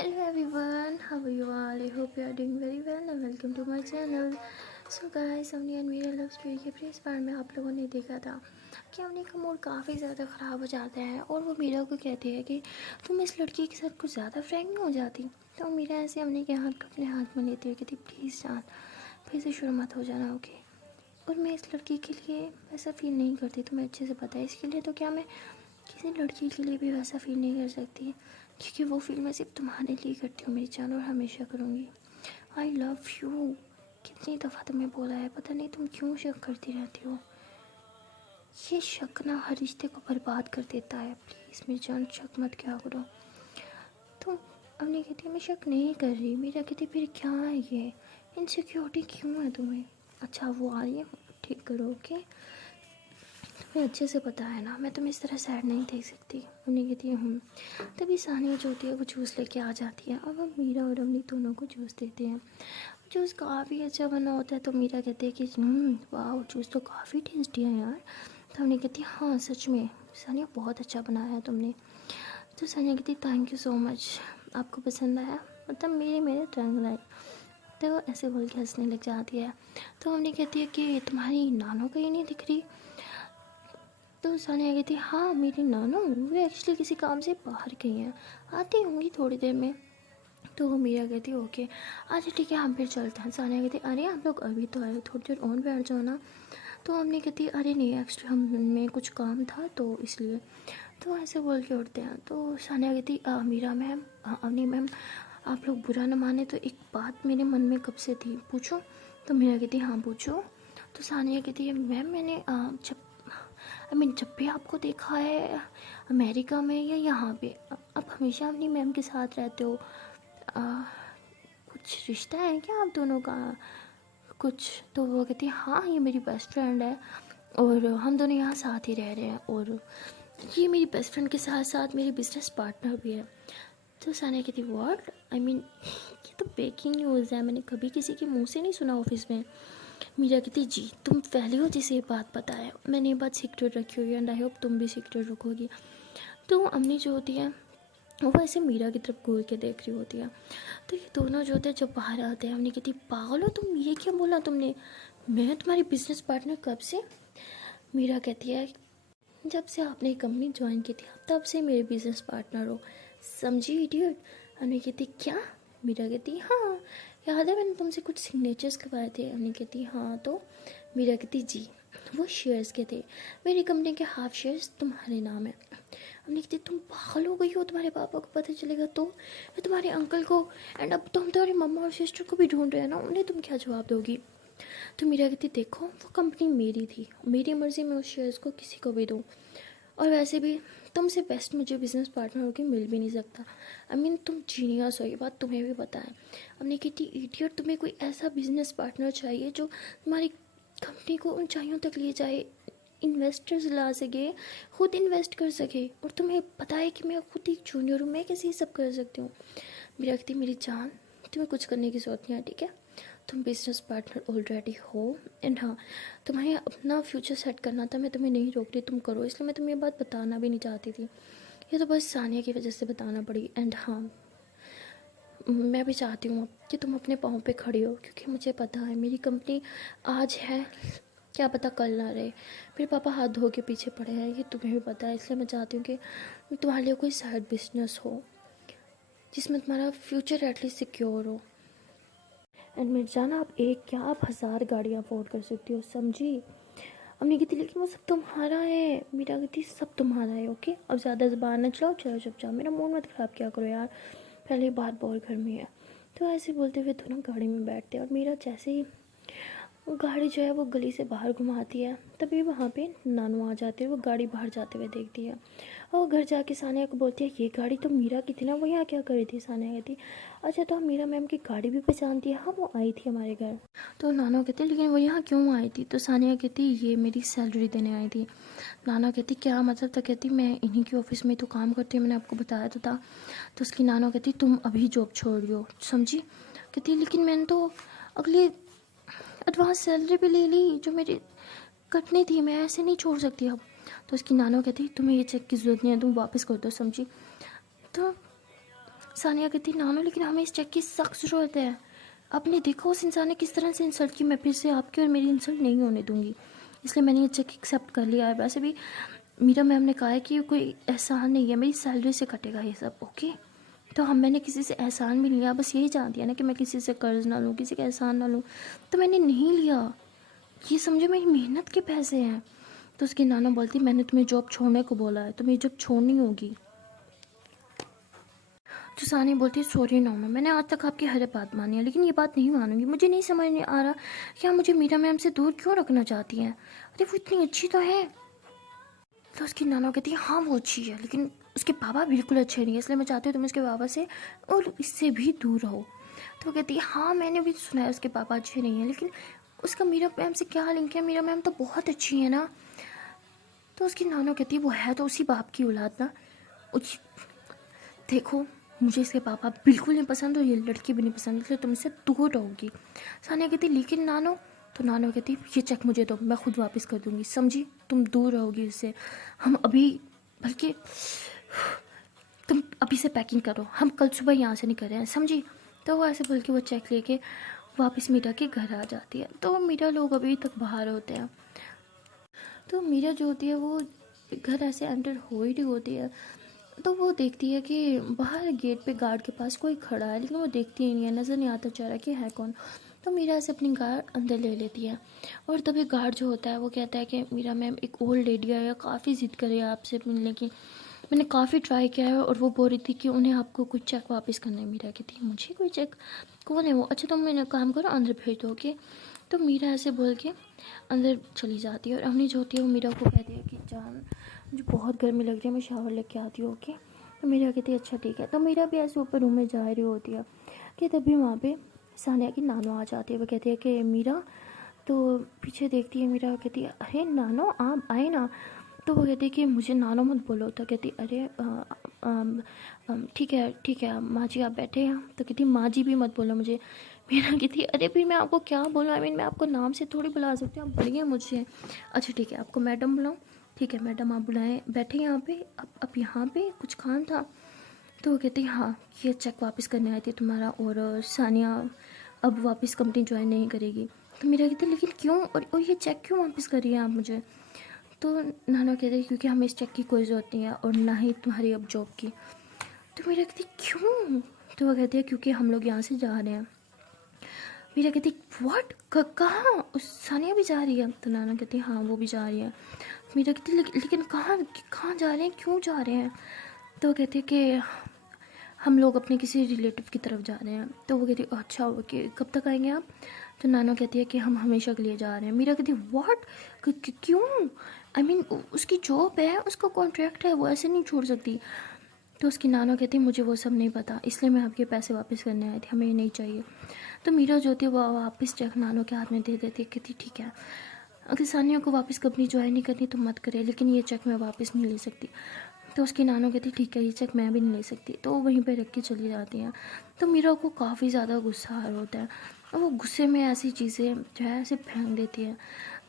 Hello everyone, how are you all? I hope you are doing very well and welcome to my channel. So guys, Avani and Meera love story के previous part में आप लोगों ने देखा था कि अवनी का मूड काफ़ी ज़्यादा ख़राब हो जाता है और वो मीरा को कहती है कि तुम इस लड़की के साथ कुछ ज़्यादा फ्रैंक नहीं हो जाती। तो मीरा ऐसे अवनी के हाथ को अपने हाथ में लेती है, कहती प्लीज़ जान, फिर से शुरू मत हो जाना, ओके। और मैं इस लड़की के लिए वैसा फील नहीं करती, तुम्हें अच्छे से पता है। इसके लिए तो क्या मैं किसी लड़की के लिए भी वैसा फील नहीं कर सकती, क्योंकि वो फील मैं सिर्फ तुम्हारे लिए करती हूँ मेरी जान, और हमेशा करूँगी। I love you. कितनी दफ़ा तुम्हें बोला है, पता नहीं तुम क्यों शक करती रहती हो। ये शक ना हर रिश्ते को बर्बाद कर देता है। प्लीज़ मेरी जान, शक मत क्या करो। तुम अपनी कहती है मैं शक नहीं कर रही। मेरा कहती फिर क्या है ये इनसिक्योरिटी, क्यों है तुम्हें? अच्छा वो आ रही है, ठीक करो, ओके। तुम्हें अच्छे से पता है ना, मैं तुम्हें इस तरह सैड नहीं देख सकती। उन्हें कहती है तभी सानिया जो होती है वो जूस लेके आ जाती है और वो मीरा और अवनी दोनों को जूस देते हैं। जूस काफ़ी अच्छा बना होता है तो मीरा कहती है कि वाह जूस तो काफ़ी टेस्टी है यार। तो अवनी कहती है हाँ सच में सानिया बहुत अच्छा बनाया है तुमने। तो सानिया कहती थैंक यू सो मच, आपको पसंद आया, मतलब मेरे रंग लाए। तो ऐसे बोल के हंसने लग जाती है। तो अवनी कहती है कि तुम्हारी नानो कहीं नहीं दिख रही। तो सानिया कहती है हाँ मेरी नानो वो एक्चुअली किसी काम से बाहर गई हैं, आती होंगी थोड़ी देर में। तो वो मीरा कहती है ओके अच्छा ठीक है हम फिर चलते हैं। सानिया कहती है अरे आप लोग अभी तो आए, थोड़ी देर और बैठ जाओ ना। तो हमने कहती है अरे नहीं एक्चुअली हमें कुछ काम था तो इसलिए। तो ऐसे बोल के उठते हैं। तो सानिया कहती मीरा मैम, अवनी मैम, आप लोग बुरा न माने तो एक बात मेरे मन में कब से थी, पूछो? तो मीरा कहती हाँ पूछो। तो सानिया कहती है मैम मैंने जब भी आपको देखा है अमेरिका में या यहाँ पे, आप हमेशा अपनी मैम के साथ रहते हो। कुछ रिश्ता है क्या आप दोनों का कुछ? तो वो कहती है हाँ ये मेरी बेस्ट फ्रेंड है और हम दोनों यहाँ साथ ही रह रहे हैं, और ये मेरी बेस्ट फ्रेंड के साथ साथ मेरी बिजनेस पार्टनर भी है। तो सानिया कहती व्हाट, आई मीन ये तो ब्रेकिंग न्यूज़ है, मैंने कभी किसी के मुंह से नहीं सुना ऑफिस में। मीरा कहती जी तुम पहली हो जिसे ये बात पता है, मैंने ये बात सीक्रेट रखी हुई है एंड आई होप तुम भी सीक्रेट रखोगी। तो अम्मी जो होती है वो ऐसे मीरा की तरफ घूर के देख रही होती है। तो ये दोनों जो होते हैं जब बाहर आते हैं, अम्मी कहती पागल हो तुम, ये क्या बोला तुमने, मैं तुम्हारी बिजनेस पार्टनर कब से? मीरा कहती है जब से आपने कंपनी ज्वाइन की थी तब से मेरे बिजनेस पार्टनर हो, समझी इडियट। अम्मी कहती क्या? मीरा कहती हाँ याद है मैंने तुमसे कुछ सिग्नेचर्स करवाए थे। अम्मी कहती हाँ। तो मीरा कहती जी वो शेयर्स के थे, मेरी कंपनी के हाफ शेयर्स तुम्हारे नाम है। अम्मी कहती तुम पागल हो गई हो, तुम्हारे पापा को पता चलेगा तो, मैं तुम्हारे अंकल को एंड अब तो हम तुम्हारी मम्मा और सिस्टर को भी ढूंढ रहे हैं ना, उन्हें तुम क्या जवाब दोगी? तो मीरा कहती देखो वो कंपनी मेरी थी, मेरी मर्ज़ी मैं उस शेयर्स को किसी को भी दूँ, और वैसे भी तुमसे बेस्ट मुझे बिजनेस पार्टनर होकर मिल भी नहीं सकता। आई मीन तुम जीनियस हो, ये बात तुम्हें भी पता है। हमने कहती इडियट, तुम्हें कोई ऐसा बिजनेस पार्टनर चाहिए जो तुम्हारी कंपनी को ऊंचाइयों तक ले जाए, इन्वेस्टर्स ला सके, खुद इन्वेस्ट कर सके, और तुम्हें पता है कि मैं खुद एक जूनियर हूँ, मैं कैसे ये सब कर सकती हूँ? मेरा कहती मेरी जान तुम्हें कुछ करने की ज़रूरत नहीं है, ठीक है? तुम बिजनेस पार्टनर ऑलरेडी हो एंड हाँ तुम्हें अपना फ्यूचर सेट करना था, मैं तुम्हें नहीं रोक रही, तुम करो, इसलिए मैं तुम्हें ये बात बताना भी नहीं चाहती थी, ये तो बस सानिया की वजह से बताना पड़ी। एंड हाँ मैं भी चाहती हूँ कि तुम अपने पाँव पे खड़ी हो, क्योंकि मुझे पता है मेरी कंपनी आज है, क्या पता कल ना रहे। मेरे पापा हाथ धो के पीछे पड़े हैं, ये तुम्हें भी पता है, इसलिए मैं चाहती हूँ कि तुम्हारे लिए कोई साइड बिजनेस हो जिसमें तुम्हारा फ्यूचर एटलीस्ट सिक्योर हो। एंड मिर्जाना आप एक क्या आप 1000 गाड़ियाँ अफोर्ड कर सकती हो, समझी? अम्मी कहती लेकिन वो सब तुम्हारा है। मीरा कहती सब तुम्हारा है, ओके, अब ज़्यादा ज़बान न चलाओ, चलो चुपचाप, मेरा मूड मत ख़राब क्या करो यार, पहले बात बहुत गर्मी है। तो ऐसे बोलते हुए दोनों गाड़ी में बैठते हैं और मीरा जैसे ही वो गाड़ी जो है वो गली से बाहर घुमाती है, तभी वहाँ पे नानू आ जाते हैं, वो गाड़ी बाहर जाते हुए देखती है और घर जाके सानिया को बोलती है ये गाड़ी तो मीरा की थी ना, वो यहाँ क्या कर रही थी? सानिया कहती अच्छा तो हम मीरा मैम की गाड़ी भी पहचानती है, हाँ वो आई थी हमारे घर। तो नानू कहती लेकिन वो यहाँ क्यों आई थी? तो सानिया कहती ये मेरी सैलरी देने आई थी। नाना कहती क्या मतलब? तो कहती मैं इन्हीं के ऑफिस में तो काम करती हूँ, मैंने आपको बताया तो था। तो उसकी नाना कहती तुम अभी जॉब छोड़ रही हो, समझी? कहती लेकिन मैंने तो अगले एडवांस सैलरी भी ले ली जो मेरी कटनी थी, मैं ऐसे नहीं छोड़ सकती अब। तो उसकी नानो कहती तुम्हें ये चेक की ज़रूरत नहीं है, तुम वापस कर दो, समझी? तो सानिया कहती नानो लेकिन हमें इस चेक की सख्त ज़रूरत है। आपने देखा उस इंसान ने किस तरह से इंसल्ट की, मैं फिर से आपकी और मेरी इंसल्ट नहीं होने दूंगी, इसलिए मैंने ये चेक एक्सेप्ट कर लिया है। वैसे भी मीरा मैम ने कहा है कि कोई एहसान नहीं है, मेरी सैलरी से कटेगा ये सब, ओके। तो मैंने किसी से एहसान भी नहीं लिया, बस यही जानती है ना कि मैं किसी से कर्ज ना लूँ, किसी का एहसान ना लूँ, तो मैंने नहीं लिया। ये समझो मेरी मेहनत के पैसे हैं। तो उसकी नाना बोलती मैंने तुम्हें जॉब छोड़ने को बोला है, तुम्हें जॉब छोड़नी होगी। तो सानी बोलती सॉरी नाना, मैंने आज तक आपकी हर बात मानी है, लेकिन ये बात नहीं मानूंगी। मुझे नहीं समझ नहीं आ रहा कि आप मुझे मीरा मैम से दूर क्यों रखना चाहती हैं। अरे वो इतनी अच्छी तो है। तो उसकी नाना कहती है हाँ वो अच्छी है, लेकिन उसके पापा बिल्कुल अच्छे नहीं है, इसलिए मैं चाहती हूँ तुम उसके पापा से और इससे भी दूर रहो। तो वो कहती है हाँ मैंने भी सुना है उसके पापा अच्छे नहीं हैं, लेकिन उसका मीरा मैम से क्या लिंक है, मीरा मैम तो बहुत अच्छी है ना। तो उसकी नाना कहती है वो है तो उसी बाप की औलाद ना। देखो मुझे इसके पापा बिल्कुल नहीं पसंद और ये लड़की भी नहीं पसंद, इसलिए तुम इससे दूर रहोगी। सानिया कहती लेकिन नानो। तो नानो कहती ये चेक मुझे दो, मैं खुद वापस कर दूंगी, समझी, तुम दूर रहोगी इससे। हम अभी, बल्कि तुम अभी से पैकिंग करो, हम कल सुबह यहाँ से निकल रहे हैं, समझी। तो वो ऐसे बोल के वो चेक लेके वापस मीरा के घर आ जाती है। तो मीरा लोग अभी तक बाहर होते हैं। तो मीरा जो होती है वो घर ऐसे एंटर हो ही रही होती है, तो वो देखती है कि बाहर गेट पे गार्ड के पास कोई खड़ा है, लेकिन वो देखती ही नहीं है, नज़र नहीं आता चाह कि है कौन। तो मीरा ऐसे अपनी कार अंदर ले लेती है, और तभी गार्ड जो होता है वो कहता है कि मीरा मैम एक ओल्ड लेडी है, काफ़ी ज़िद कर रही है आपसे मिलने की, मैंने काफ़ी ट्राई किया है, और वो बोल रही थी कि उन्हें आपको कुछ चेक वापस करना है। मीरा कहती है मुझे कोई चेक, कौन है वो, अच्छा तुम मैंने काम करो अंदर भेज दो, ओके। तो मीरा ऐसे बोल के अंदर चली जाती है, और अवनी जो होती है वो मीरा को कहती है कि जान मुझे बहुत गर्मी लग रही है, मैं शावर लेके आती हूँ, ओके। तो मीरा कहती है अच्छा ठीक है। तो मीरा भी ऐसे ऊपर रूम में जा रही होती है कि तभी वहाँ पे सानिया की नानो आ जाती है। वो कहती है कि मीरा, तो पीछे देखती है मीरा, कहती है अरे नानो आप आए ना। तो वो कहती है कि मुझे नानो मत बोलो। तो कहती अरे ठीक है माँ जी आप बैठे हैं। तो कहती माँ जी भी मत बोलो मुझे। मीरा कहती अरे फिर मैं आपको क्या बोलूँ, आई मीन मैं आपको नाम से थोड़ी बुला सकती हूँ, आप बड़ी हैं मुझसे। अच्छा ठीक है आपको मैडम बुलाऊँ, ठीक है मैडम आप बुलाएं, बैठे यहाँ पे। अब यहाँ पे कुछ काम था। तो वो कहती हाँ ये चेक वापस करने आई थी तुम्हारा, और सानिया अब वापस कंपनी ज्वाइन नहीं करेगी। तो मेरा कहती लेकिन क्यों, और ये चेक क्यों वापस कर रही हैं आप मुझे। तो नाना कहते हैं क्योंकि हमें इस चेक की कोई ज़रूरत नहीं है, और ना ही तुम्हारी अब जॉब की। तो मेरा कहती क्यों। तो वो कहती है क्योंकि हम लोग यहाँ से जा रहे हैं। मीरा कहती व्हाट, कहाँ, उस सानिया भी जा रही है। तो नाना कहती हाँ वो भी जा रही है। मीरा कहती लेकिन कहाँ कहाँ जा रहे हैं, क्यों जा रहे हैं। तो कहते कि हम लोग अपने किसी रिलेटिव की तरफ जा रहे हैं। तो वो कहती अच्छा ओके कब तक आएंगे आप। तो नाना कहती है कि हम हमेशा के लिए जा रहे हैं। मीरा कहती व्हाट, क्यों, आई मीन उसकी जॉब है, उसका कॉन्ट्रैक्ट है, वो ऐसे नहीं छोड़ सकती। तो उसकी नाना कहती मुझे वो सब नहीं पता, इसलिए मैं आपके पैसे वापस करने आई थी, हमें ये नहीं चाहिए। तो मीरा जो होती है वो वापस चेक नानो के हाथ में दे देती है, कहती ठीक है अगर सानिया को वापस कंपनी ज्वाइन नहीं करनी तो मत करे, लेकिन ये चेक मैं वापस नहीं ले सकती। तो उसकी नानो कहती ठीक है ये चेक मैं भी नहीं ले सकती। तो वो वहीं पे रख के चली जाती हैं। तो मीरा को काफ़ी ज़्यादा गुस्सा आ रहा होता है, और वो गुस्से में ऐसी चीज़ें जो है ऐसे फेंक देती है।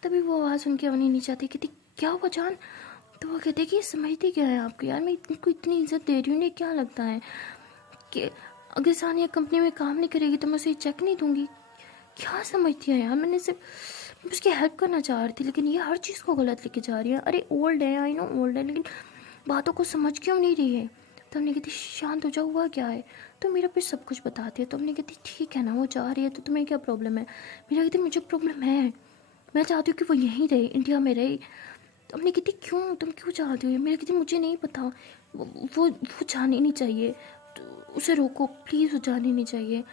तभी वो आवाज़ सुन के अवनी नीचे आती, कहती क्या हुआ जान। तो वो कहते कि ये समझती क्या है आपको, यार मैं इनको इतनी इज्जत दे रही हूँ, उन्हें क्या लगता है कि अगर सानिया कंपनी में काम नहीं करेगी तो मैं उसे चेक नहीं दूंगी। क्या समझती है यार, मैंने सिर्फ उसकी हेल्प करना चाह रही थी, लेकिन ये हर चीज़ को गलत लेके जा रही है। अरे ओल्ड है, आई नो ओल्ड है, लेकिन बातों को समझ क्यों नहीं रही है। तो हमने कहती शांत हो जाओ, हुआ क्या है। तो मेरा पे सब कुछ बताती है। तो हमने कहती ठीक है ना वो जा रही है तो तुम्हें क्या प्रॉब्लम है। मेरा कहती मुझे प्रॉब्लम है, मैं चाहती हूँ कि वो यहीं रहे, इंडिया में रहे। तो हमने कहती क्यों, तुम क्यों चाहती हो। मेरा कहती मुझे नहीं पता, वो जाने नहीं चाहिए, तो उसे रोको प्लीज़, वो जाने नहीं चाहिए।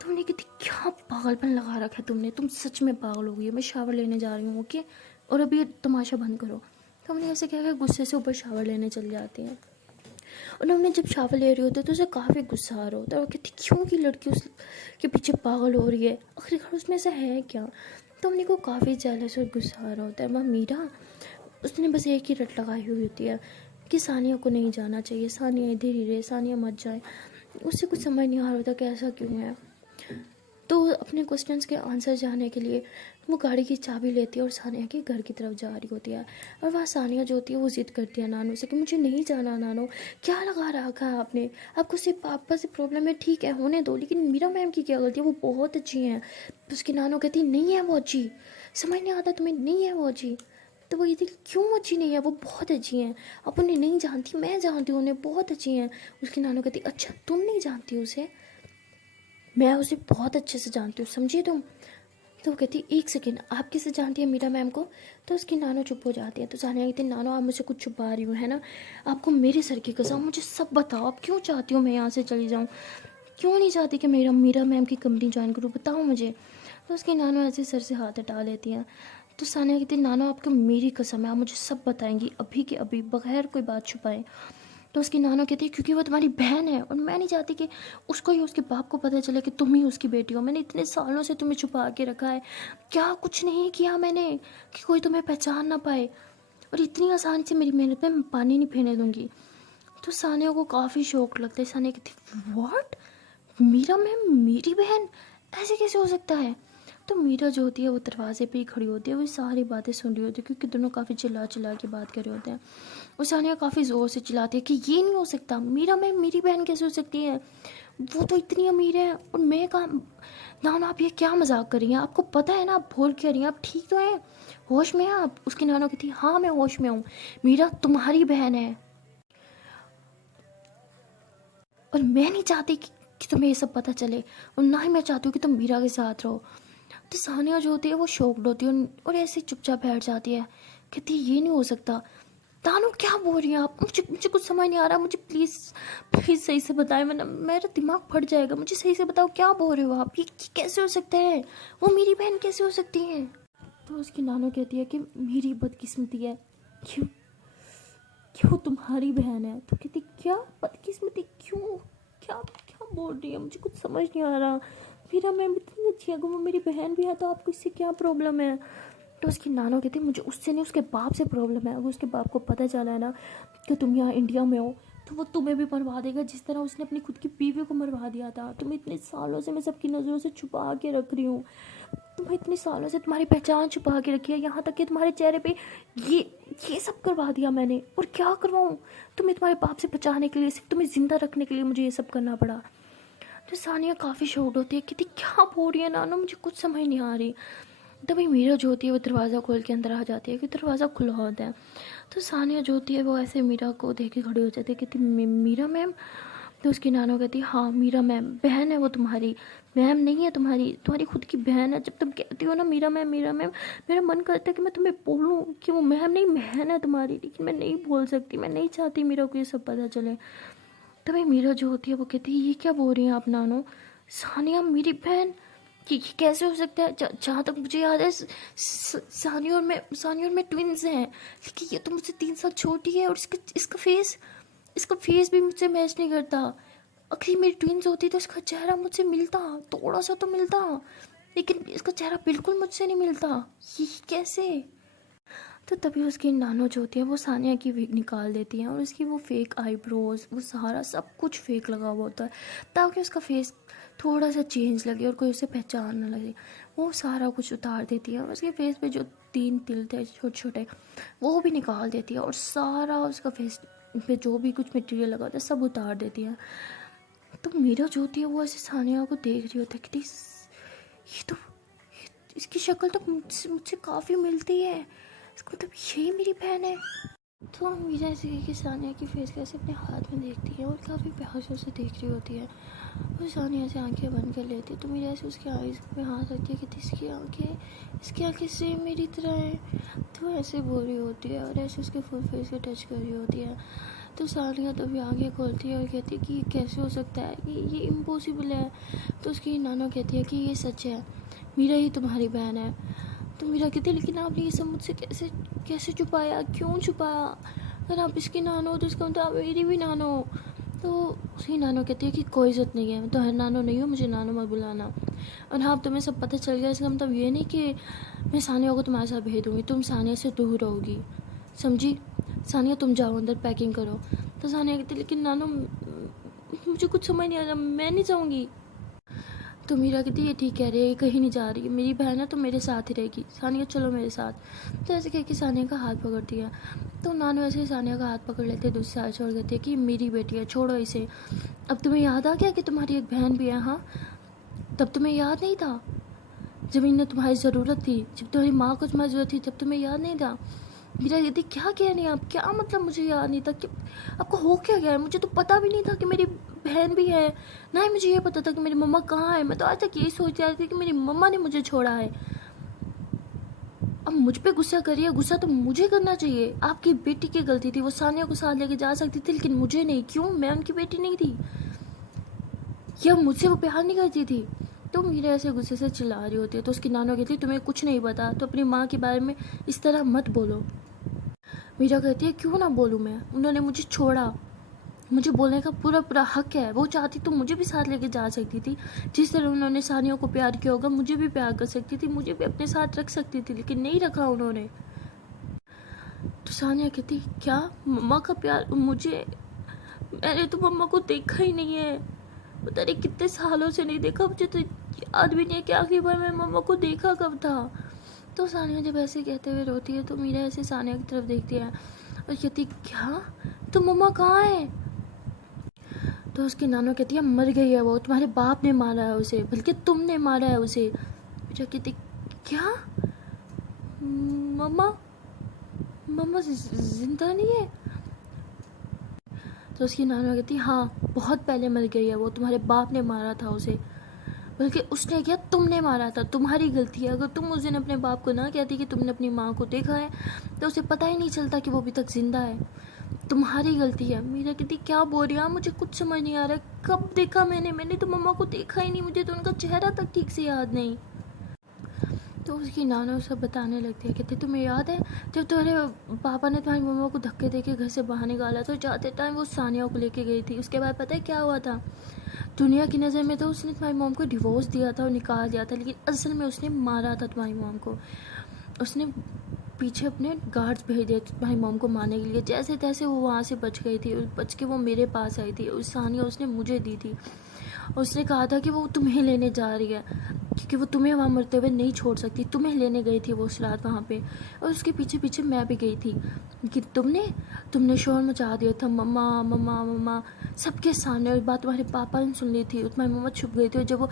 तो हमने कहती क्या पागलपन लगा रखा है तुमने, तुम सच में पागल हो गई है। मैं शावर लेने जा रही हूँ ओके, और अभी तमाशा बंद करो। तो हमने ऐसे क्या गुस्से से ऊपर शावर लेने चल जाती हैं। और हमने जब शावर ले रही होती है तो उसे काफ़ी गुस्सा आ रहा होता है, और कहती क्यों की लड़की उसके पीछे पागल हो रही है, आखिरकार उसमें से है क्या। तो हमने को काफ़ी जेलस और गुस्सा आ रहा होता है। वह मीरा उसने बस एक ही रट लगाई हुई होती है कि सानिया को नहीं जाना चाहिए, सानिया इधर ही रहे, सानिया मत जाए। उससे कुछ समझ नहीं आ रहा होता कि ऐसा क्यों है। तो अपने क्वेश्चंस के आंसर जानने के लिए वो गाड़ी की चाबी लेती है और सानिया के घर की तरफ जा रही होती है। और वहाँ सानिया जो होती है वो ज़िद करती है नानू से कि मुझे नहीं जाना नानू, क्या लगा रखा है आपने, आपको सिर्फ पापा से प्रॉब्लम है, ठीक है होने दो, लेकिन मीरा मैम की क्या गलती है, वो बहुत अच्छी हैं। तो उसकी नानू कहती नहीं है वो अच्छी, समझ नहीं आता तुम्हें, नहीं है वो अच्छी। तो वो कहती क्यों अच्छी नहीं है, वो बहुत अच्छी हैं, आप उन्हें नहीं जानती, मैं जानती हूँ उन्हें, बहुत अच्छी हैं। उसकी नानू कहती अच्छा तुम नहीं जानती उसे, मैं उसे बहुत अच्छे से जानती हूँ, समझी तुम। तो वो कहती एक सेकेंड, आप किसे जानती है मीरा मैम को। तो उसकी नानो चुप हो जाती है। तो सानिया कहती नानो आप मुझे कुछ छुपा रही हो है ना, आपको मेरे सर की कसम, मुझे सब बताओ, आप क्यों चाहती हो मैं यहाँ से चली जाऊँ, क्यों नहीं चाहती कि मेरा मीरा मैम की कंपनी ज्वाइन करूँ, बताओ मुझे। तो उसकी नानो ऐसे सर से हाथ हटा लेती हैं। तो सानिया कहती नानो आपको मेरी कसम है, आप मुझे सब बताएंगी अभी के अभी, बगैर कोई बात छुपाए। तो उसकी नाना कहती है क्योंकि वो तुम्हारी बहन है और मैं नहीं चाहती कि उसको ही उसके बाप को पता चले कि तुम ही उसकी बेटी हो, मैंने इतने सालों से तुम्हें छुपा के रखा है, क्या कुछ नहीं किया मैंने कि कोई तुम्हें पहचान ना पाए, और इतनी आसानी से मेरी मेहनत में मैं पानी नहीं फेरने दूंगी। तो सानिया को काफ़ी शौक लगता है। सानिया कहती व्हाट, मीरा मैम मेरी बहन, ऐसे कैसे हो सकता है। तो मीरा जो होती है वो दरवाजे पे ही खड़ी होती है, वो सारी बातें सुन रही होती है क्योंकि दोनों काफ़ी चिल्ला चिल्ला के बात कर रहे होते हैं। और सानिया काफ़ी ज़ोर से चिल्लाती है कि ये नहीं हो सकता, मीरा मैम मेरी बहन कैसे हो सकती है, वो तो इतनी अमीर है और मैं कहाँ। नाना आप ये क्या मजाक कर रही हैं, आपको पता है ना आप भूल क्या रही हैं, आप ठीक तो हैं, होश में हैं आप। उसकी नाना कहती हाँ मैं होश में हूँ, मीरा तुम्हारी बहन है और मैं नहीं चाहती कि तुम्हें ये सब पता चले, और ना ही मैं चाहती हूँ कि तुम मीरा के साथ रहो। तो सानिया जो होती है वो शॉक्ड होती है और ऐसे चुपचाप बैठ जाती है। कहती है ये नहीं हो सकता। तानू क्या बोल रही हैं आप, मुझे मुझे कुछ समझ नहीं आ रहा, मुझे प्लीज़ प्लीज़ सही से बताएं, वरना मेरा दिमाग फट जाएगा, मुझे सही से बताओ क्या बोल रहे हो आप, ये कैसे हो सकता है, वो मेरी बहन कैसे हो सकती है। तो उसकी नानो कहती है कि मेरी बदकिस्मती है, क्यों क्यों तुम्हारी बहन है। तो कहती क्या बदकिस्मती, क्यों, क्या क्या बोल रही है, मुझे कुछ समझ नहीं आ रहा, मेरा मैम इतनी अच्छी है, अगर वो मेरी बहन भी है तो आपको इससे क्या प्रॉब्लम है। तो उसकी नानो कहती मुझे उससे नहीं उसके बाप से प्रॉब्लम है, अगर उसके बाप को पता चला है ना कि तुम यहाँ इंडिया में हो तो वो तुम्हें भी मरवा देगा, जिस तरह उसने अपनी खुद की बीवी को मरवा दिया था। तुम्हें इतने सालों से मैं सबकी नज़रों से छुपा के रख रही हूँ, तुम्हें इतने सालों से तुम्हारी पहचान छुपा के रखी है, यहाँ तक कि तुम्हारे चेहरे पे ये सब करवा दिया मैंने, और क्या करवाऊँ, तुम्हें तुम्हारे बाप से बचाने के लिए, सिर्फ तुम्हें ज़िंदा रखने के लिए मुझे ये सब करना पड़ा। तो सानिया काफ़ी शॉक्ड होती है, कहती क्या बोल रही है नानो, मुझे कुछ समझ नहीं आ रही। तभी मीरा जो होती है वो दरवाज़ा खोल के अंदर आ जाती है कि दरवाज़ा खुला होता है। तो सानिया जो होती है वो ऐसे मीरा को देख के खड़ी हो जाती है, कहती मीरा मैम। तो उसकी नानो कहती है हाँ मीरा मैम, बहन है वो तुम्हारी, मैम नहीं है तुम्हारी, तुम्हारी खुद की बहन है। जब तुम कहती हो ना मीरा मैम मीरा मैम, मेरा मन करता है कि मैं तुम्हें बोलूँ कि वो मैम नहीं बहन है तुम्हारी, लेकिन मैं नहीं बोल सकती, मैं नहीं चाहती मीरा को ये सब पता चले। तभी मीरा जो होती है वो कहती है ये क्या बोल रही हैं आप नानो, सानिया मेरी बहन, ये कैसे हो सकता है। जहाँ तक मुझे याद है सानिया और मैं ट्विन्स हैं, लेकिन ये तो मुझसे 3 साल छोटी है और इसका फेस भी मुझसे मैच नहीं करता। अगर ये मेरी ट्विन्स होती तो इसका चेहरा मुझसे मिलता, थोड़ा सा तो मिलता, लेकिन इसका चेहरा बिल्कुल मुझसे नहीं मिलता, ये कैसे। तो तभी उसकी नानो जो होती है वो सानिया की विग निकाल देती हैं और उसकी वो फेक आईब्रोज, वो सारा सब कुछ फेक लगा हुआ होता है ताकि उसका फेस थोड़ा सा चेंज लगे और कोई उसे पहचान ना लगे। वो सारा कुछ उतार देती है और उसके फेस पे जो 3 तिल थे छोटे छोटे वो भी निकाल देती है और सारा उसका फेस पे जो भी कुछ मटेरियल लगा होता है सब उतार देती है। तो मीरा जो होती है वो ऐसे सानिया को देख रही होती है कि ये तो इसकी शक्ल तो मुझसे काफ़ी मिलती है, इसका मतलब यही मेरी बहन है। तो मीरा ऐसे कि सानिया की फेस कैसे अपने हाथ में देखती है और काफ़ी प्यार से उसे देख रही होती है और सानिया से आंखें बंद कर लेती है। तो मीरा ऐसे उसके आईज में हाथ रखती है कि इसकी आंखें सेम मेरी तरह हैं। तो ऐसे बोल रही होती है और ऐसे उसके फुल फेस पे टच कर रही होती है। तो सानिया तो भी आंखें खोलती है और कहती है कि ये कैसे हो सकता है, ये इम्पॉसिबल है। तो उसकी नाना कहती है कि ये सच है, मीरा ही तुम्हारी बहन है। तो मीरा कहती है लेकिन आपने ये सब मुझसे कैसे कैसे छुपाया, क्यों छुपाया, अगर आप इसकी नानो हो तो इसका मतलब आप मेरी भी नानो हो। तो उसकी नानो कहती है कि कोई इज़्ज़त नहीं है, मैं तो हर नानो नहीं हूँ, मुझे नानो मत बुलाना। और हाँ तुम्हें सब पता चल गया, इसका मतलब ये नहीं कि मैं सानिया को तुम्हारे साथ भेज दूँगी, तुम सानिया से दूर रहोगी, समझी। सानिया तुम जाओ अंदर पैकिंग करो। तो सानिया कहती है लेकिन नानो मुझे कुछ समझ नहीं आ रहा, मैं नहीं जाऊँगी। तो मीरा कहती है ठीक कह रही है, कहीं नहीं जा रही, मेरी बहन है तो मेरे साथ ही रहेगी, सानिया चलो मेरे साथ। तो ऐसे कह के सानिया का हाथ पकड़ती है। तो नानू ऐसे ही सानिया का हाथ पकड़ लेते हैं, दूसरी साइड छोड़ देती है कि मेरी बेटी है, छोड़ो इसे। अब तुम्हें याद आ गया कि तुम्हारी एक बहन भी है? हाँ, तब तुम्हें याद नहीं था जब इन्हें तुम्हारी ज़रूरत थी, जब तुम्हारी माँ को तुम्हारी ज़रूरत थी, तब तुम्हें याद नहीं था? मेरा यदि क्या कह रही हैं आप, क्या मतलब मुझे याद नहीं था कि आपको हो क्या गया है? मुझे तो पता भी नहीं था कि मेरी बहन भी है, ना ही मुझे ये पता था कि मेरी मम्मा कहाँ है। मैं तो आज तक यही सोच रही थी कि मेरी मम्मा ने मुझे छोड़ा है। अब मुझ पे गुस्सा करिए, गुस्सा तो मुझे करना चाहिए। आपकी बेटी की गलती थी, वो सानिया को साथ लेके जा सकती थी, लेकिन मुझे नहीं। क्यों? मैं उनकी बेटी नहीं थी या मुझसे वो प्यार नहीं करती थी? तो मीरा ऐसे गुस्से से चिल्ला रही होती है। तो उसकी नानो कहती है तुम्हें कुछ नहीं पता तो अपनी माँ के बारे में इस तरह मत बोलो। मीरा कहती है क्यों ना बोलूँ मैं, उन्होंने मुझे छोड़ा, मुझे बोलने का पूरा पूरा हक है। वो चाहती तो मुझे भी साथ लेके जा सकती थी, जिस तरह उन्होंने सानिया को प्यार किया होगा मुझे भी प्यार कर सकती थी, मुझे भी अपने साथ रख सकती थी, लेकिन नहीं रखा उन्होंने। तो सानिया कहती क्या मम्मा का प्यार मुझे, मैंने तो मम्मा को देखा ही नहीं है, पता नहीं कितने सालों से नहीं देखा, मुझे तो याद भी नहीं है कि आखिरी बार मैं मम्मा को देखा कब था। तो सानिया जब ऐसे कहते हुए रोती है तो मीरा ऐसे सानिया की तरफ देखती है और कहती क्या तो मम्मा कहाँ है? तो उसकी नानो कहती है मर गई है वो, तुम्हारे बाप ने मारा है उसे, बल्कि तुमने मारा है उसे। मीरा कहती क्या मम्मा, मम्मा जिंदा नहीं है? तो उसकी नानो कहती हाँ बहुत पहले मर गई है वो, तुम्हारे बाप ने मारा था उसे, बल्कि उसने क्या तुमने मारा था, तुम्हारी गलती है। अगर तुम उस दिन अपने बाप को ना कहती कि तुमने अपनी माँ को देखा है तो उसे पता ही नहीं चलता कि वो अभी तक जिंदा है, तुम्हारी गलती है। मीरा कहती क्या बोल रही है, मुझे कुछ समझ नहीं आ रहा है, कब देखा मैंने तो मम्मा को देखा ही नहीं, मुझे तो उनका चेहरा तक ठीक से याद नहीं। तो उसकी नाना सब बताने लगती है, कहते तुम्हें याद है जब तुम्हारे पापा ने तुम्हारी मम्मा को धक्के देके घर से बाहर निकाला तो जाते टाइम वो सानिया को लेके गई थी, उसके बाद पता है क्या हुआ था? दुनिया की नज़र में तो उसने तुम्हारी मॉम को डिवोर्स दिया था और निकाल दिया था, लेकिन असल में उसने मारा था तुम्हारी मॉम को। उसने पीछे अपने गार्ड्स भेज दिए तुम्हारी मॉम को मारने के लिए, जैसे तैसे वो वहाँ से बच गई थी, और बच के वो मेरे पास आई थी, उस सानिया उसने मुझे दी थी। उसने कहा था कि वो तुम्हें लेने जा रही है क्योंकि वो तुम्हें वहाँ मरते हुए नहीं छोड़ सकती, तुम्हें लेने गई थी वो उस रात वहाँ पे, और उसके पीछे पीछे मैं भी गई थी कि तुमने शोर मचा दिया था मम्मा मम्मा मम्मा सबके सामने, और बात तुम्हारे पापा ने सुन ली थी। तुम्हारी मम्मा छुप गई थी और जब वो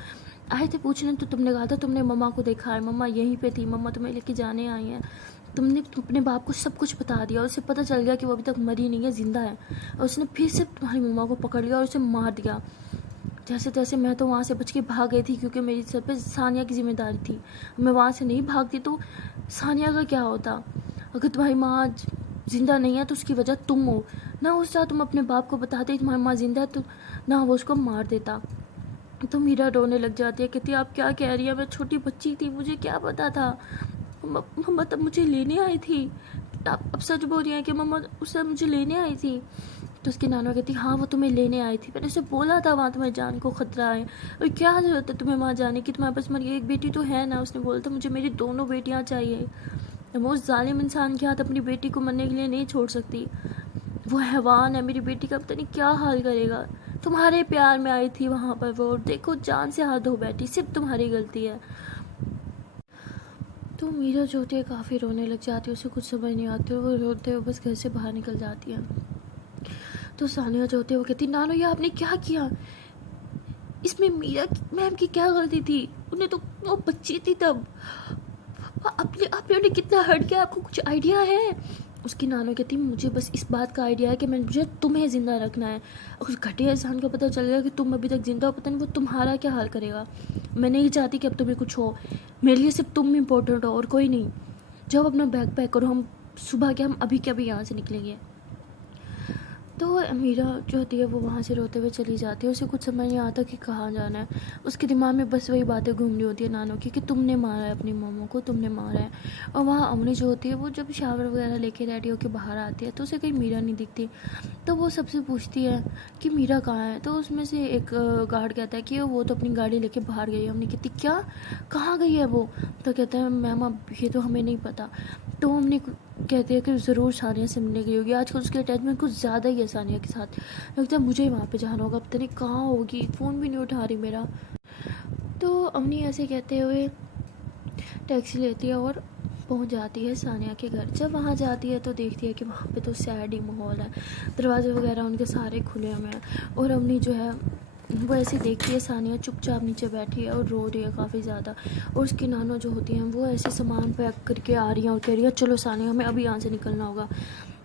आए थे पूछने तो तुमने कहा था तुमने मम्मा को देखा है, मम्मा यहीं पे थी, मम्मा तुम्हें लेके जाने आई हैं। तुमने अपने बाप को सब कुछ बता दिया और उसे पता चल गया कि वो अभी तक मरी नहीं है, जिंदा है, और उसने फिर से तुम्हारी मम्मा को पकड़ लिया और उसे मार दिया। जैसे तैसे मैं तो वहाँ से बच के भाग गई थी क्योंकि मेरी सर पे सानिया की जिम्मेदारी थी। मैं वहाँ से नहीं भागती तो सानिया का क्या होता? अगर तुम्हारी माँ आज जिंदा नहीं है तो उसकी वजह तुम हो ना। उस रात तुम अपने बाप को बताते तुम्हारी माँ जिंदा है तो ना वो उसको मार देता। तो मीरा रोने लग जाती है, कहती है आप क्या कह रही है, मैं छोटी बच्ची थी, मुझे क्या पता था, मम्मा तब मुझे लेने आई थी। आप अब सच बोल रही हैं कि मम्मा उस समय मुझे लेने आई थी? तो उसकी नाना कहती हाँ वो तुम्हें लेने आई थी, मैंने उसे बोला था वहाँ तुम्हारी जान को खतरा है, और क्या जरूरत है तुम्हें वहाँ जाने की, तुम्हारे पास मेरी एक बेटी तो है ना। उसने बोला था मुझे मेरी दोनों बेटियाँ चाहिए, वो उस जालिम इंसान के हाथ अपनी बेटी को मरने के लिए नहीं छोड़ सकती, वो हैवान है, मेरी बेटी का पता नहीं क्या हाल करेगा। तुम्हारे प्यार में आई थी वहाँ पर वो, देखो जान से हाथ धो बैठी, सिर्फ तुम्हारी गलती है। तो मीरा जो होती है काफ़ी रोने लग जाती है, उसे कुछ समझ नहीं आती और वो रोते हुए बस घर से बाहर निकल जाती है। तो सानिया जो होती है वो कहती नानो ये आपने क्या किया, इसमें मीरा मैम की क्या गलती थी, उन्हें तो वो बच्ची थी तब, आपने उन्हें कितना हर्ट किया, आपको कुछ आइडिया है? उसकी नानो कहती मुझे बस इस बात का आइडिया है कि मुझे तुम्हें ज़िंदा रखना है। उस घटिया इंसान को पता चल गया कि तुम अभी तक ज़िंदा हो, पता नहीं वो तुम्हारा क्या हाल करेगा। मैं नहीं चाहती कि अब तुम्हें कुछ हो, मेरे लिए सिर्फ तुम इम्पोर्टेंट हो और कोई नहीं। जब अपना बैग पैक करो, हम सुबह के हम अभी के अभी यहाँ से निकलेंगे। तो मीरा जो होती है वो वहाँ से रोते हुए चली जाती है, उसे कुछ समझ नहीं आता कि कहाँ जाना है। उसके दिमाग में बस वही बातें घूम रही होती है नानो की कि तुमने मारा है अपनी मम्मा को, तुमने मारा है। और वहाँ अमनी जो होती है वो जब शावर वगैरह लेके रेडी होकर बाहर आती है तो उसे कहीं मीरा नहीं दिखती। तो वो सबसे पूछती है कि मीरा कहाँ है। तो उसमें से एक गार्ड कहता है कि वो तो अपनी गाड़ी लेके बाहर गई है। हमने कहती क्या, कहाँ गई है वो? तो कहता है मैम अब ये तो हमें नहीं पता। तो हमने कहते हैं कि ज़रूर सानिया से मिलने गई होगी, आजकल उसकी अटैचमेंट कुछ ज़्यादा ही है सानिया के साथ, लगता है मुझे ही वहाँ पे जाना होगा, पता नहीं कहाँ होगी, फ़ोन भी नहीं उठा रही मेरा। तो अवनी ऐसे कहते हुए टैक्सी लेती है और पहुंच जाती है सानिया के घर। जब वहाँ जाती है तो देखती है कि वहाँ पे तो सैड ही माहौल है, दरवाजे वगैरह उनके सारे खुले हुए हैं और अवनी जो है वो ऐसे देखती है सानिया चुपचाप नीचे बैठी है और रो रही है काफ़ी ज़्यादा। और उसकी नानो जो होती हैं वो ऐसे सामान पैक करके आ रही हैं और कह रही है चलो सानिया हमें अभी यहाँ से निकलना होगा।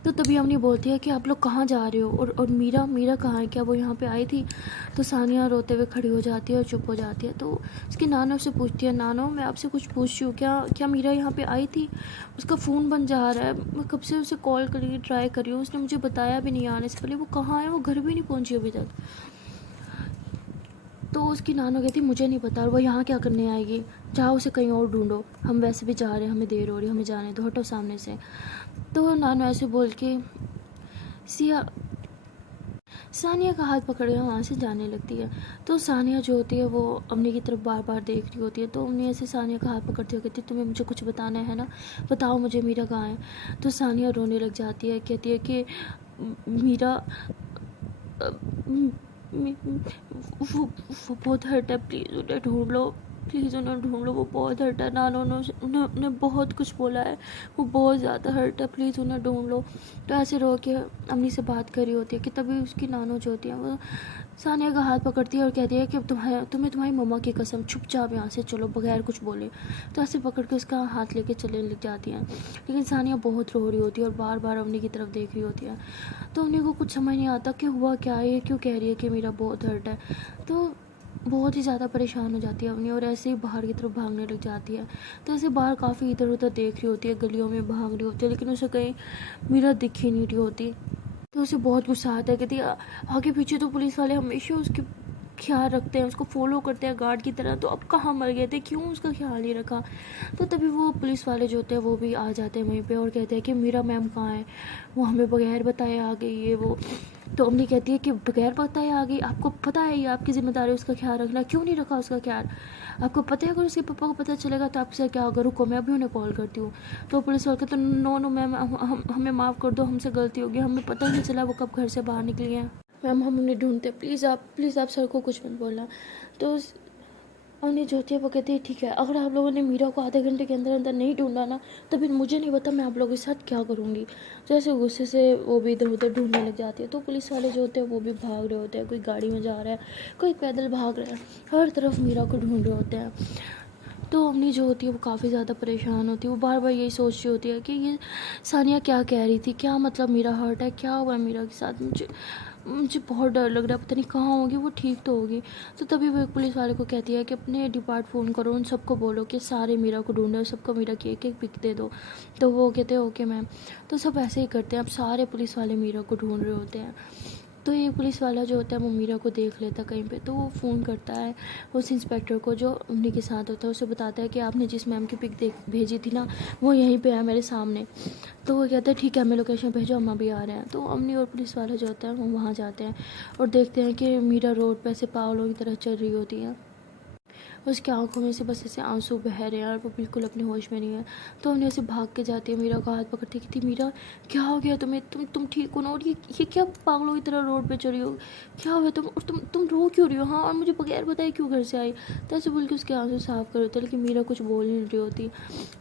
तो तभी अवनी बोलती है कि आप लोग कहाँ जा रहे हो, और मीरा कहाँ है, क्या वो यहाँ पे आई थी। तो सानिया रोते हुए खड़ी हो जाती है और चुप हो जाती है। तो उसकी नानो से पूछती है, नानो मैं आपसे कुछ पूछ रही हूँ, क्या मीरा यहाँ पे आई थी? उसका फ़ोन बंद जा रहा है, मैं कब से उसे कॉल करके ट्राई कर रही हूँ, उसने मुझे बताया भी नहीं आने से पहले। वो कहाँ है, वो घर भी नहीं पहुँची अभी तक। तो उसकी नानो कहती मुझे नहीं पता, और वो यहाँ क्या करने आएगी, जाओ उसे कहीं और ढूंढो, हम वैसे भी जा रहे हैं, हमें देर हो रही है, हमें जाने दो, हटो सामने से। तो नानो ऐसे बोल के सानिया का हाथ पकड़ के वहाँ से जाने लगती है। तो सानिया जो होती है वो अवनी की तरफ बार बार देख रही होती है। तो अवनी ऐसे सानिया का हाथ पकड़ती हुई कहती है तुम्हें मुझे कुछ बताना है ना, बताओ मुझे मीरा कहाँ है। तो सानिया रोने लग जाती है, कहती है कि मीरा वो बहुत हर्ट है, प्लीज़ उन्हें ढूंढ लो, प्लीज़ उन्हें ढूंढ लो, वो बहुत हर्ट है। नानो उन्हें बहुत कुछ बोला है, वो बहुत ज़्यादा हर्ट है, प्लीज़ उन्हें ढूंढ लो। तो ऐसे रो के अम्मी से बात कर रही होती है कि तभी उसकी नानो जो होती है वो सानिया का हाथ पकड़ती है और कहती है कि तुम्हें तुम्हारी मम्मा की कसम चुपचाप यहाँ से चलो बगैर कुछ बोले। तो ऐसे पकड़ के उसका हाथ लेके चले लग जाती हैं। लेकिन सानिया बहुत रो रही होती है और बार बार अवनी की तरफ देख रही होती है। तो अवनी को कुछ समझ नहीं आता कि हुआ क्या है, क्यों कह रही है कि मेरा बहुत हर्ट है। तो बहुत ही ज़्यादा परेशान हो जाती है अवनी और ऐसे ही बाहर की तरफ भागने लग जाती है। तो ऐसे बाहर काफ़ी इधर उधर देख रही होती है, गलियों में भाग रही होती है, लेकिन उसे कहीं मीरा दिख ही नहीं रही होती। तो उसे बहुत गुस्सा आता है, कहती है आगे पीछे तो पुलिस वाले हमेशा उसके ख्याल रखते हैं, उसको फॉलो करते हैं गार्ड की तरह, तो अब कहाँ मर गए थे, क्यों उसका ख्याल नहीं रखा। तो तभी वो पुलिस वाले जो होते हैं वो भी आ जाते हैं वहीं पे और कहते हैं कि मीरा मैम कहाँ है, वो हमें बगैर बताए आ गई है वो। तो अम्मी कहती है कि बगैर बताए आ गई, आपको पता है ये आपकी जिम्मेदारी है उसका ख्याल रखना, क्यों नहीं रखा उसका ख्याल, आपको पता है अगर उसके पापा को पता चलेगा तो आपसे क्या होगा, रुको मैं अभी उन्हें कॉल करती हूँ। तो पुलिस वाले कहते नो नो मैम, हमें माफ़ कर दो, हमसे गलती होगी, हमें पता ही नहीं चला वो कब घर से बाहर निकली हैं, मैम हम उन्हें ढूंढते, प्लीज़ आप सर को कुछ मत बोलना। तो उन्हें जो होती है वो कहती है ठीक है, अगर आप लोगों ने मीरा को आधे घंटे के अंदर अंदर नहीं ढूंढा ना तो फिर मुझे नहीं पता मैं आप लोगों के साथ क्या करूँगी। जैसे गुस्से से वो भी इधर उधर ढूंढने लग जाती है। तो पुलिस वाले जो होते हैं वो भी भाग रहे होते हैं, कोई गाड़ी में जा रहा है, कोई पैदल भाग रहा है, हर तरफ मीरा को ढूंढ रहे होते हैं। तो अम्मी जो होती है वो काफ़ी ज़्यादा परेशान होती है, वो बार बार यही सोच रही होती है कि ये सानिया क्या कह रही थी, क्या मतलब मेरा हर्ट है, क्या हुआ मीरा के साथ, मुझे बहुत डर लग रहा है, पता नहीं कहाँ होगी वो, ठीक तो होगी। तो तभी वो एक पुलिस वाले को कहती है कि अपने डिपार्ट फ़ोन करो, उन सबको बोलो कि सारे मीरा को ढूंढे और सबको मीरा की एक एक पिक दे दो। तो वो कहते हैं ओके मैम। तो सब ऐसे ही करते हैं, अब सारे पुलिस वाले मीरा को ढूंढ रहे होते हैं। तो ये पुलिस वाला जो होता है वो मीरा को देख लेता है कहीं पे, तो वो फ़ोन करता है उस इंस्पेक्टर को जो उन्हीं के साथ होता है, उसे बताता है कि आपने जिस मैम की पिक भेजी थी ना वो यहीं पे है मेरे सामने। तो वो कहता है ठीक है हमें लोकेशन भेजो, हम अभी आ रहे हैं। तो अम्मी और पुलिस वाला जो होता है वो वहाँ जाते हैं और देखते हैं कि मीरा रोड पर ऐसे पागलों की तरह चल रही होती है, उसकी आंखों में से बस ऐसे आंसू बह रहे हैं और वो बिल्कुल अपने होश में नहीं है। तो हमने ऐसे भाग के जाती है, मीरा का हाथ पकड़ती कहती मीरा क्या हो गया तुम्हें, तुम ठीक हो ना, और ये क्या पागलों की तरह रोड पे चल रही हो, क्या हुआ तुम, और तुम रो क्यों रही हो, हाँ और मुझे बगैर बताए क्यों घर से आई। तो ऐसे बोल के उसके आंसू साफ कर देते, लेकिन मीरा कुछ बोल नहीं रही होती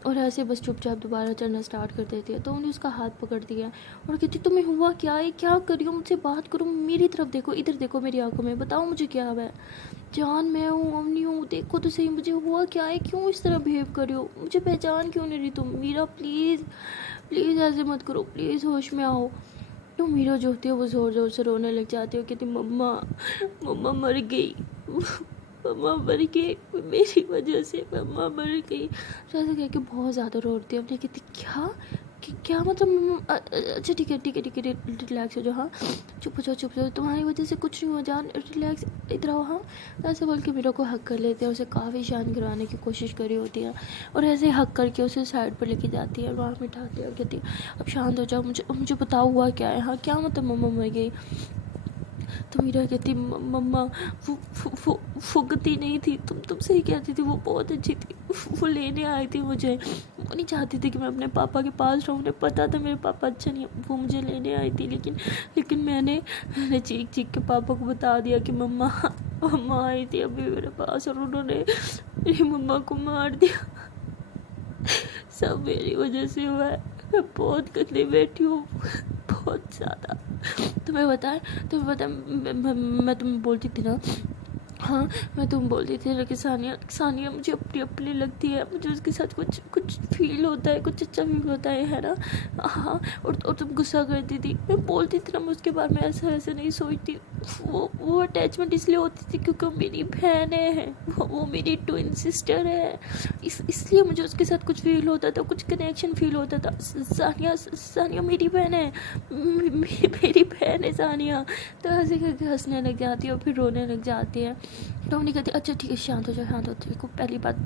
और ऐसे बस चुपचाप दोबारा चलना स्टार्ट कर देती है। तो उन्हें उसका हाथ पकड़ दिया और कहती तुम्हें हुआ क्या है, क्या कर रही हो, मुझसे बात करो, मेरी तरफ देखो, इधर देखो मेरी आंखों में, बताओ मुझे क्या हुआ है, जान मैं हूँ अवनी हूँ, देखो तो सही मुझे हुआ क्या है, क्यों इस तरह बिहेव कर रही हो, मुझे पहचान क्यों नहीं रही तुम, मीरा प्लीज़ ऐसे मत करो, प्लीज़ होश में आओ। तो मीरा जो होती है वो ज़ोर ज़ोर से रोने लग जाती है, कहती मम्मा मर गई, मम्मा मर गई मेरी वजह से, मम्मा मर गई। तो ऐसे कह के बहुत ज़्यादा रोती है। अपने कहती क्या मतलब, अच्छा ठीक है रिलैक्स हो जाओ, हाँ चुप हो जाओ, तुम्हारी वजह से कुछ नहीं हुआ जान, रिलैक्स, इधर आओ हाँ। तो ऐसे बोल के मीरा को हक कर लेते हैं, उसे काफ़ी शांत करवाने की कोशिश करी होती है और ऐसे हक करके उसे साइड पर लेके जाती है, वहाँ बिठाती है और कहती है अब शांत हो जाओ, मुझे बताओ हुआ क्या है, हाँ क्या मतलब मम्मा मर गई। तो मीरा कहती मम्मा वो फुगती नहीं थी, तुमसे ही कहती थी, वो बहुत अच्छी थी, वो लेने आई थी मुझे, वो नहीं चाहती थी कि मैं अपने पापा के पास रहूँ, उन्हें पता था मेरे पापा अच्छा नहीं है, वो मुझे लेने आई थी, लेकिन मैंने चीख के पापा को बता दिया कि मम्मा अम्मा आई थी अभी मेरे पास और उन्होंने मेरी मम्मा को मार दिया। सब मेरी वजह से हुआ है। मैं बहुत गंदी बैठी हूँ, बहुत ज़्यादा। तुम्हें बताएं मैं तुम्हें बोलती थी ना, हाँ मैं तुम बोलती थी लेकिन सानिया मुझे अपनी अपनी लगती है। मुझे उसके साथ कुछ कुछ फील होता है, कुछ अच्छा फील होता है ना। हाँ, और तुम गुस्सा करती थी। मैं बोलती थी ना, मैं उसके बारे में ऐसे नहीं सोचती। वो अटैचमेंट इसलिए होती थी क्योंकि वो मेरी बहन है, वो मेरी ट्विन सिस्टर है। इसलिए मुझे उसके साथ कुछ फील होता था, कुछ कनेक्शन फील होता था। सानिया मेरी बहन है, मेरी बहन है सानिया। तो ऐसे करके हंसने लग जाती है और फिर रोने लग जाती है। तो हमने कहती अच्छा ठीक है, शांत हो जाओ। देखो पहली बात,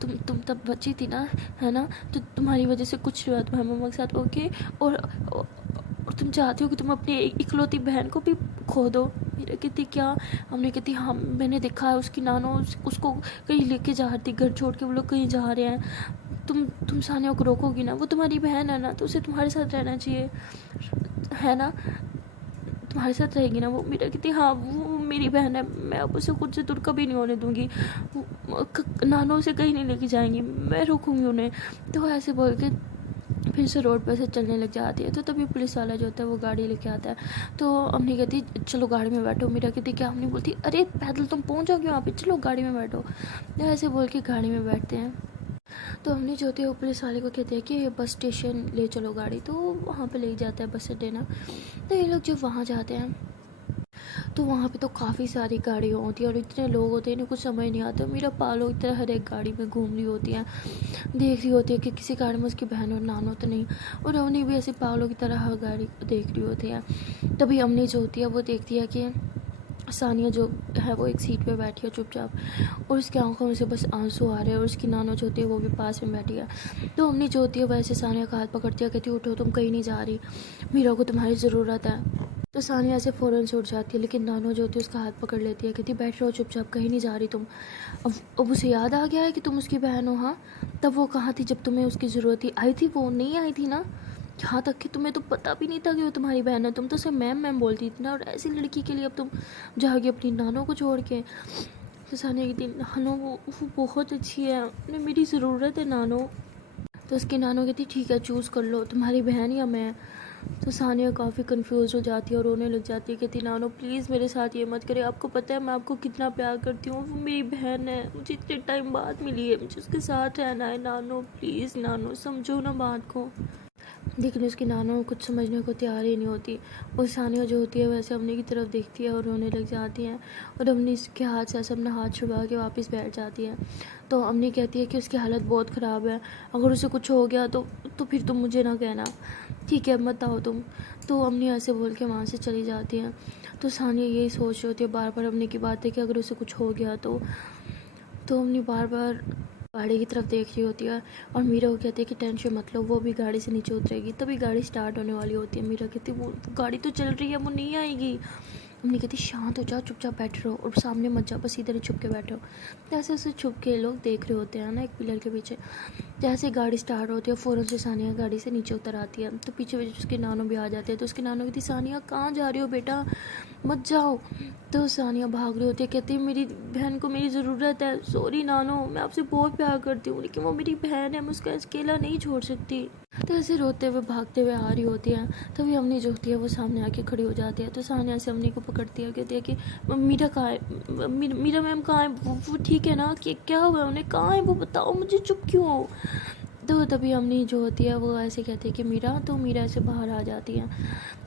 तुम तब बच्ची थी ना, है ना, तो तुम्हारी वजह से कुछ हुआ तुम्हारी मम्मा के साथ, ओके। और तुम चाहती हो कि तुम अपनी इकलौती बहन को भी खो दो। मेरा कहती क्या? हमने कहती हाँ मैंने देखा है उसकी नानो उसको कहीं लेके जा रही थी, घर छोड़ के वो लोग कहीं जा रहे हैं। तुम सानिया को रोकोगी ना, वो तुम्हारी बहन है ना, तो उसे तुम्हारे साथ रहना चाहिए, है ना, तुम्हारे साथ रहेगी ना वो। मेरा कहती हाँ वो मेरी बहन है, मैं अब उसे खुद से दूर कभी नहीं होने दूंगी। नानो उसे कहीं नहीं लेके जाएंगी, मैं रोकूंगी उन्हें। तो ऐसे बोल के फिर से रोड पर से चलने लग जाती है। तो तभी पुलिस वाला जो होता है वो गाड़ी लेके आता है। तो अम्मी कहती चलो गाड़ी में बैठो। मेरा कहती क्या? अम्मी बोलती अरे पैदल तुम पहुंच जाओगे वहाँ पे, चलो गाड़ी में बैठो। तो ऐसे बोल के गाड़ी में बैठते हैं। तो हमने जो होती है वो पुलिस वाले को कहते हैं कि बस स्टेशन ले चलो गाड़ी। तो वहाँ पे ले जाता है बस अड्डे ना। तो ये लोग जब वहाँ जाते हैं तो वहाँ पे तो काफ़ी सारी गाड़ियाँ होती हैं और इतने लोग होते हैं, इन्हें कुछ समझ नहीं आता। मेरा पालो इतना हर एक गाड़ी में घूम रही होती है, देख रही होती है कि किसी गाड़ी में उसकी बहन और नानो तो नहीं। और अवनी भी ऐसे पालो की तरह हर गाड़ी देख रही होती है। तभी अवनी जो होती है वो देखती है कि सानिया जो है वो एक सीट पे बैठी है चुपचाप, और उसकी आंखों में से बस आंसू आ रहे हैं, और उसकी नानो जो होती है वो भी पास में बैठी है। तो अम्मी जो होती है वैसे सानिया का हाथ पकड़ती है, कहती है उठो, तुम कहीं नहीं जा रही, मीरा को तुम्हारी ज़रूरत है। तो सानिया से फ़ौरन से उठ जाती है, लेकिन नानो जो होती है उसका हाथ पकड़ लेती है, कहती बैठ रहो चुपचाप, कहीं नहीं जा रही तुम। अब उसे याद आ गया है कि तुम उसकी बहन हो। हाँ, तब वो कहाँ थी जब तुम्हें उसकी ज़रूरत थी? आई थी वो? नहीं आई थी ना। यहाँ तक कि तुम्हें तो पता भी नहीं था कि वो तुम्हारी बहन है, तुम तो उसे मैम मैम बोलती थी ना। और ऐसी लड़की के लिए अब तुम जाओगी अपनी नानो को छोड़ के? तो सानिया कहती नानो वो बहुत अच्छी है, उन्हें मेरी ज़रूरत है नानो। तो उसकी नानो कहती ठीक है चूज़ कर लो, तुम्हारी बहन या मैं। तो सानिया काफ़ी कंफ्यूज हो जाती है और रोने लग जाती है, कहती नानो प्लीज़ मेरे साथ ये मत करे, आपको पता है मैं आपको कितना प्यार करती हूँ, वो मेरी बहन है, मुझे इतने टाइम बाद मिली है, मुझे उसके साथ रहना है नानो, प्लीज़ नानो समझो ना बात को। लेकिन उसकी नानो कुछ समझने को तैयार ही नहीं होती। और सानिया जो होती है वैसे अम्मी की तरफ देखती है और रोने लग जाती है, और अम्मी इसके हाथ से ऐसे अपना हाथ छुड़ा के वापस बैठ जाती है। तो अम्मी कहती है कि उसकी हालत बहुत ख़राब है, अगर उसे कुछ हो गया तो फिर तुम मुझे ना कहना, ठीक है मत आओ तुम। तो अम्मी ऐसे बोल के वहाँ से चली जाती हैं। तो सानिया यही सोच रही होती है बार बार अम्मी की बात है कि अगर उसे कुछ हो गया तो अम्मी बार बार गाड़ी की तरफ देख रही होती है। और मीरा को कहती है कि टेंशन मत लो, वो भी गाड़ी से नीचे उतरेगी, तभी गाड़ी स्टार्ट होने वाली होती है। मीरा कहती है वो गाड़ी तो चल रही है, वो नहीं आएगी। अम्मी कहती शांत हो जाओ, चुपचाप बैठ रहो और सामने मत जाओ, बस इधर ही छुप के बैठो। जैसे ऐसे छुप के लोग देख रहे होते हैं ना एक पिलर के पीछे। जैसे गाड़ी स्टार्ट होती है फ़ौरन से सानिया गाड़ी से नीचे उतर आती है। तो पीछे उसके नानो भी आ जाते हैं। तो उसकी नानो कहती सानिया कहाँ जा रही हो बेटा, मत जाओ। तो सानिया भाग रही होती है, कहती है मेरी बहन को मेरी ज़रूरत है, सॉरी नानो मैं आपसे बहुत प्यार करती हूँ, लेकिन वो मेरी बहन है, मैं उसका अकेला नहीं छोड़ सकती। तो ऐसे रोते हुए भागते हुए आ रही होती है। तभी अम्मी जो होती है वो सामने आके खड़ी हो जाती है। तो सानिया से अम्मी को पकड़ती है, कहती है कि मीरा कहाँ है, मीरा मैम कहाँ है, वो ठीक है ना, कि क्या हुआ उन्हें, कहाँ है वो, बताओ मुझे, चुप क्यों हो? तो तभी अम्मी जो होती है वो ऐसे कहती है कि मीरा, तो मीरा ऐसे बाहर आ जाती है।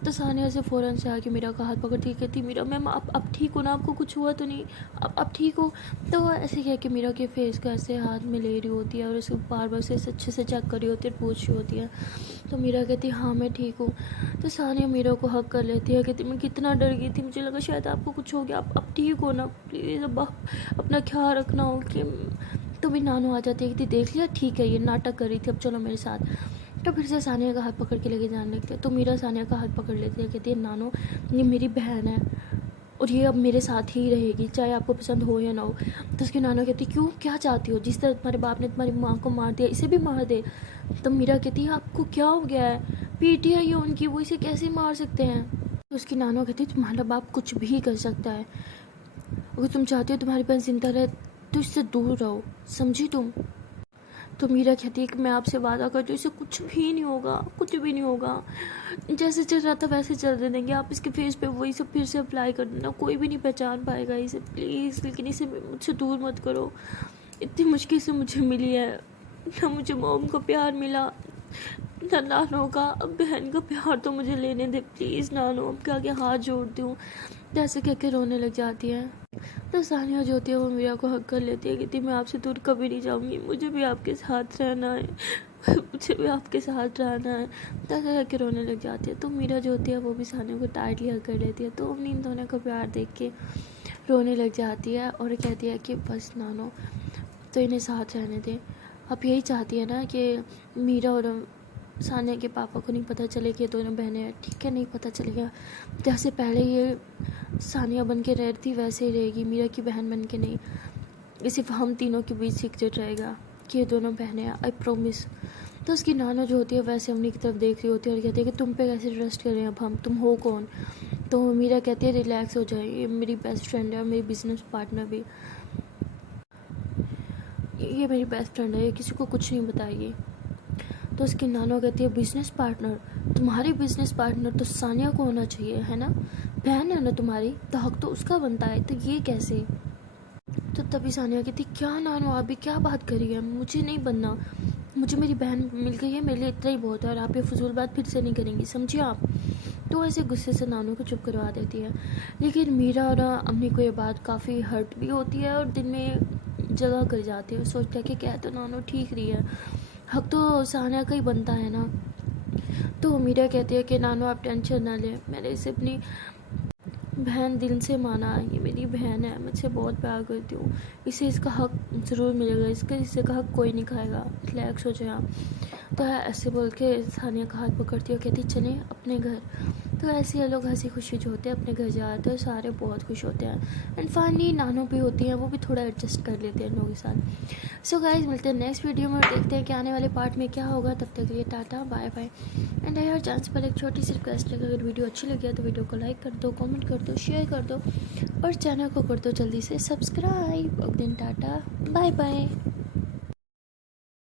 तो सानिया से फ़ौरन से आके मीरा का हाथ पकड़ती है, कहती मीरा मैम आप ठीक हो ना, आपको कुछ हुआ तो नहीं, आप ठीक हो? तो ऐसे कह के मीरा के फेस को ऐसे हाथ में ले रही होती है और उसको बार बार से अच्छे से चेक कर रही होती है, पूछ रही होती है। तो मीरा कहती है हाँ मैं ठीक हूँ। तो सानिया मीरा को हक कर लेती है, कहती मैं कितना डर गई थी, मुझे लगा शायद आपको कुछ हो गया, आप ठीक हो ना, प्लीज़ अब आप अपना ख्याल रखना हो कि। तो भी नानू आ जाती है, कहती देख लिया ठीक है ये नाटक कर रही थी, अब चलो मेरे साथ। तो फिर से सानिया का हाथ पकड़ के लेके जाने लगती है। तो मीरा सानिया का हाथ पकड़ लेती है, कहती है नानो ये मेरी बहन है और ये अब मेरे साथ ही रहेगी, चाहे आपको पसंद हो या ना हो। तो उसकी नानो कहती क्यों, क्या चाहती हो, जिस तरह तुम्हारे बाप ने तुम्हारी माँ को मार दिया इसे भी मार दे। तो मीरा कहती है आपको क्या हो गया है, बेटी है ये उनकी, वो इसे कैसे मार सकते हैं? तो उसकी नानो कहती तुम्हारा बाप कुछ भी कर सकता है, अगर तुम चाहती हो तुम्हारी बहन जिंदा रहे तो इससे दूर रहो, समझी तुम? तो मीरा कहती है कि मैं आपसे वादा करती हूँ, इसे कुछ भी नहीं होगा, कुछ भी नहीं होगा, जैसे चल रहा था वैसे चलने देंगे, आप इसके फेस पे वही सब फिर से अप्लाई कर देना, कोई भी नहीं पहचान पाएगा इसे, प्लीज़, लेकिन इसे मुझसे दूर मत करो। इतनी मुश्किल से मुझे मिली है ना, मुझे मॉम का प्यार मिला ना नानो का, अब बहन का प्यार तो मुझे लेने दे प्लीज़ नानो, अब क्या क्या हाथ जोड़ती हूँ। जैसे कह के रोने लग जाती है। तो सानिया जो होती है वो मीरा को हक कर लेती है, कहती मैं आपसे दूर कभी नहीं जाऊँगी, मुझे भी आपके साथ रहना है, मुझे भी आपके साथ रहना है। तो ऐसा कह के रोने लग जाती है। तो मीरा जो होती है वो भी सानिया को टाइटली हक कर लेती है। तो अपनी इन दोनों का प्यार देख के रोने लग जाती है और कहती है कि बस नानो, तो इन्हें साथ रहने दें। अब यही चाहती है ना कि मीरा और सानिया के पापा को नहीं पता चले कि ये दोनों बहनें हैं, ठीक है, नहीं पता चलेगा। जैसे पहले ये सानिया बन के रहती वैसे ही रहेगी, मीरा की बहन बन के नहीं। ये सिर्फ हम तीनों के बीच सीक्रेट रहेगा कि ये दोनों बहनें हैं, आई प्रॉमिस। तो उसकी नाना जो होती है वैसे अम्मी की तरफ देख रही होती है और कहती है कि तुम पे कैसे ट्रस्ट करें अब हम, तुम हो कौन? तो मीरा कहती है रिलैक्स हो जाए, ये मेरी बेस्ट फ्रेंड है और मेरी बिजनेस पार्टनर भी, ये मेरी बेस्ट फ्रेंड है, ये किसी को कुछ नहीं बताएगी। तो उसकी नानो कहती है बिजनेस पार्टनर, तुम्हारी बिजनेस पार्टनर तो सानिया को होना चाहिए, है ना? बहन है ना तुम्हारी, तो हक तो उसका बनता है, तो ये कैसे? तो तभी सानिया कहती क्या नानो आप भी क्या बात करी है, मुझे नहीं बनना, मुझे मेरी बहन मिल गई है, मेरे लिए इतना ही बहुत है, और आप ये फजूल बात फिर से नहीं करेंगी, समझिए आप? तो ऐसे गुस्से से नानो को चुप करवा देती है। लेकिन मीरा और अम्मी को ये बात काफ़ी हर्ट भी होती है और दिन में जगह कर जाती है, सोचते हैं कि क्या तो नानो ठीक रही है, हक तो सानिया का ही बनता है ना। तो मीरा कहती है कि नानो आप टेंशन ना लें, मैंने इसे अपनी बहन दिल से माना, ये मेरी बहन है, मुझसे बहुत प्यार करती हूँ, इसे इसका हक ज़रूर मिलेगा, इससे का हक कोई नहीं खाएगा, रिलैक्स हो जाए आप। तो ऐसे बोल के सानिया का हाथ पकड़ती है और कहती चलें अपने घर। तो ऐसे ये लोग हंसी खुशी जो होते हैं अपने घर जाते हैं, सारे बहुत खुश होते हैं। एंड फाइनली नानो भी होती हैं, वो भी थोड़ा एडजस्ट कर लेते हैं इन लोगों के साथ। सो गाइस मिलते हैं नेक्स्ट वीडियो में और देखते हैं कि आने वाले पार्ट में क्या होगा। तब तक के लिए टाटा बाय बाय। एंड यार चांस पर एक छोटी सी रिक्वेस्ट है, अगर वीडियो अच्छी लगी है तो वीडियो को लाइक कर दो, कमेंट कर दो, शेयर कर दो और चैनल को कर दो जल्दी से सब्सक्राइब। दिन टाटा बाय बाय।